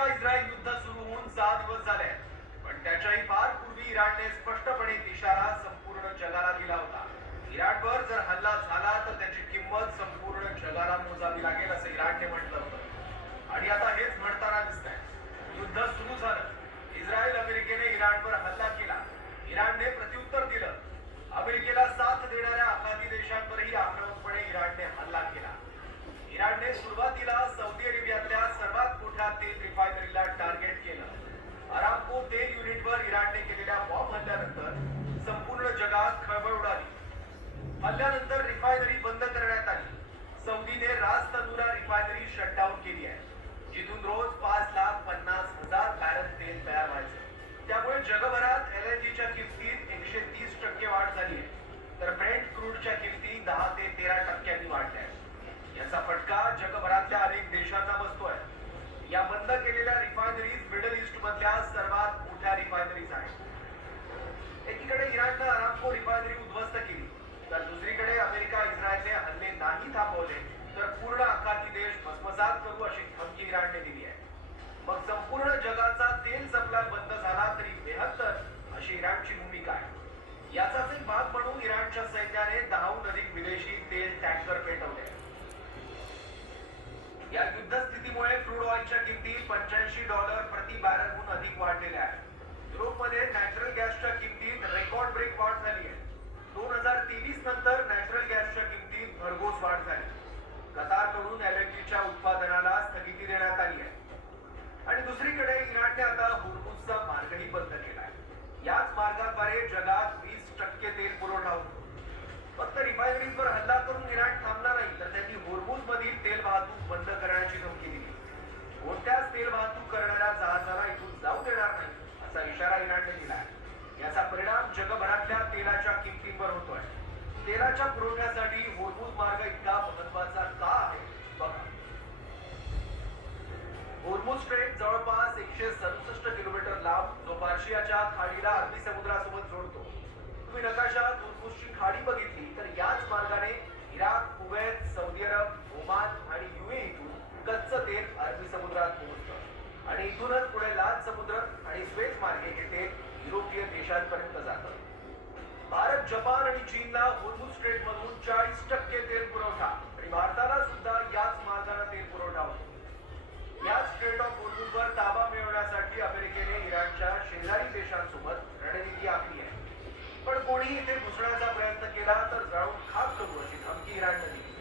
America Israel युद्ध सुरू होऊन 6 दिवस झाले आहेत. पण त्याच्याही फार पूर्वी इराणने स्पष्टपणे इशारा संपूर्ण जगाला दिला होता. इराणवर जर हल्ला झाला तर त्याची किंमत संपूर्ण जगाला मोजावी लागेल असं इराणने म्हटलं होतं. आणि आता हेच म्हणताना दिसतंय. युद्ध सुरू झालं. इस्रायल अमेरिकेने इराणवर हल्ला केला. इराणने प्रत्युत्तर दिलं. अमेरिकेला साथ देणाऱ्या आखाती देशांवरही आक्रमकपणे इराणने हल्ला केला. इराणने सुरुवातीला सौदी अरेबियातल्या सर्वात मोठ्या तेल रिफायनरीला टार्गेट केलं. अरामको तेल युनिटवर इराणने केलेल्या बॉम्ब हल्ल्यानंतर संपूर्ण जगात खळबळ उडाली. हल्ल्यानंतर रिफायनरी बंद करण्यात आली. सौदीने रास तनुरा रिफायनरी शटडाऊन केली आहे, जिथून रोज 5,50,000 बॅरल तेल तयार व्हायचं. त्यामुळे जगभरात एलएनजीच्या किमतीत 130% वाढ झाली आहे, तर ब्रेंट क्रूडच्या किमती 10 ते 13% वाढल्या आहेत. याचा फटका जगभरातल्या अनेक देशांना बसतोय. या बंद केलेल्या रिफायनरीज मिडल ईस्ट मधल्या सर्वात मोठ्या रिफायनरीज आहेत. एकीकडे इराणनं अरामको रिफायनरी उद्ध्वस्त केली, तर दुसरीकडे अमेरिका इस्रायलने हल्ले नाही थांबवले तर पूर्ण आखाती देश भस्मसात करू अशी धमकी इराणने दिली आहे. मग संपूर्ण जगाचा तेल सप्लाय बंद झाला तरी बेहत्तर अशी इराणची भूमिका आहे. याचाच एक भाग म्हणून इराणच्या सैन्याने 10हून अधिक विदेशी तेल टँकर पेटवले. या युद्धस्थितीमुळे क्रूड ऑइलच्या किमती $85 प्रति बॅरलहून अधिक वाढलेल्या आहेत. युरोपमध्ये नॅचरल गॅसच्या किमतीत रेकॉर्ड ब्रेक वाढ झाली आहे. 2023 नंतर नॅचरल गॅसच्या किमतीत भरघोस वाढ झाली. कतारकडून एलएनजीच्या उत्पादनाला स्थगिती देण्यात आली आहे. आणि दुसरीकडे इराणने आता होर्मुझचा मार्गही बंद केला आहे. याच मार्गाद्वारे जगात 20% तेल पुरवठा होतो. फक्त रिफायनरीजवर हल्ला करून इराण थांबला नाही, तर त्यांनी होर्मुझ मधील तेल वाहतूक बंद करण्याची धमकी दिली. कोणत्याच तेल वाहतूक करणाऱ्या जहाजाला इथून जाऊ देणार नाही असा इशारा इराणने दिला आहे. याचा परिणाम जगभरातल्या तेलाच्या किमतींवर होतोय. तेलाच्या पुरवठ्यासाठी होर्मुझ मार्ग इतका महत्वाचा का आहे बघा. होर्मुझ स्ट्रेट जवळपास 167 किलोमीटर लांब, जो पर्शियाच्या खाडीला अरबी समुद्रासोबत जोडतो. तुम्ही नकाशात होर्मुझची खाडी बघितली तर याच मार्गाने इराक, कुवेत, सौदी अरब, ओमान आणि यूएईतून कच्चं तेल अरबी समुद्रात पोहोचतं आणि इथूनच पुढे लाल समुद्र आणि स्वेझ मार्गे हे तेल युरोपीय देशांपर्यंत जातं. भारत, जपान आणि चीनला होर्मुझ स्ट्रेट मधून 40% तेल पुरवठा आणि भारताला सुद्धा याच मार्गाने तेल पुरवठा होतो. या स्ट्रेट ऑफ होर्मुझवर ताबा मिळवण्यासाठी अमेरिकेने इराणच्या शेजारी देशांसोबत रणनीती आखली आहे. पण कोणीही इथे घुसण्याचा प्रयत्न केला तर जाळून खाक करू अशी धमकी इराणने दिली.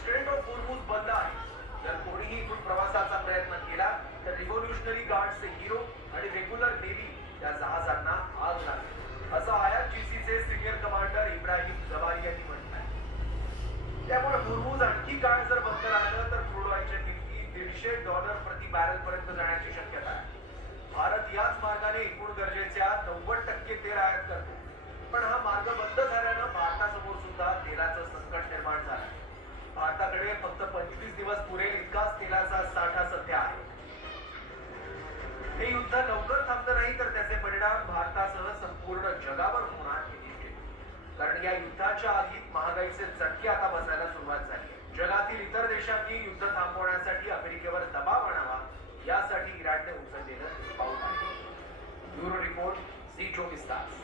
स्ट्रेट ऑफ होर्मुझ बंद आहे. जर कोणीही इथून प्रवासाचा प्रयत्न केला तर रिव्होल्युशनरी गार्डचे हिरो आणि रेग्युलर नेव्ही या जहाजांना आग लागेल असं आयआरजीसीचे सिनियर कमांडर इब्राहिम जवारी यांनी म्हटलंय. त्यामुळे होर्मुझ आणखी काळ जर बंद राहिलं तर क्रूड ऑइलच्या किमती $150 प्रति बॅरल पर्यंत जाण्याची शक्यता आहे. भारत याच मार्गाने एकूण गरजेच्या 90% तेल आयात करतो. पण हा मार्ग बंद झाल्यानं भारतासमोर सुद्धा तेलाचं संकट निर्माण झालं. भारताकडे फक्त 25 दिवस पुरेल इतकाच तेलाचा साठा सध्या आहे. हे युद्ध लवकर थांबलं नाही तर त्याचे परिणाम भारतासह संपूर्ण जगावर होणार हे निश्चित. कारण या युद्धाच्या आधीच महागाईचे चटके आता बसायला सुरुवात झाली आहे. जगातील इतर देशांनी युद्ध थांबवण्यासाठी अमेरिकेवर दबाव आणावा यासाठी इराणने उचललेलं पाऊल आहे. ब्युरो रिपोर्ट, झी 24 तास.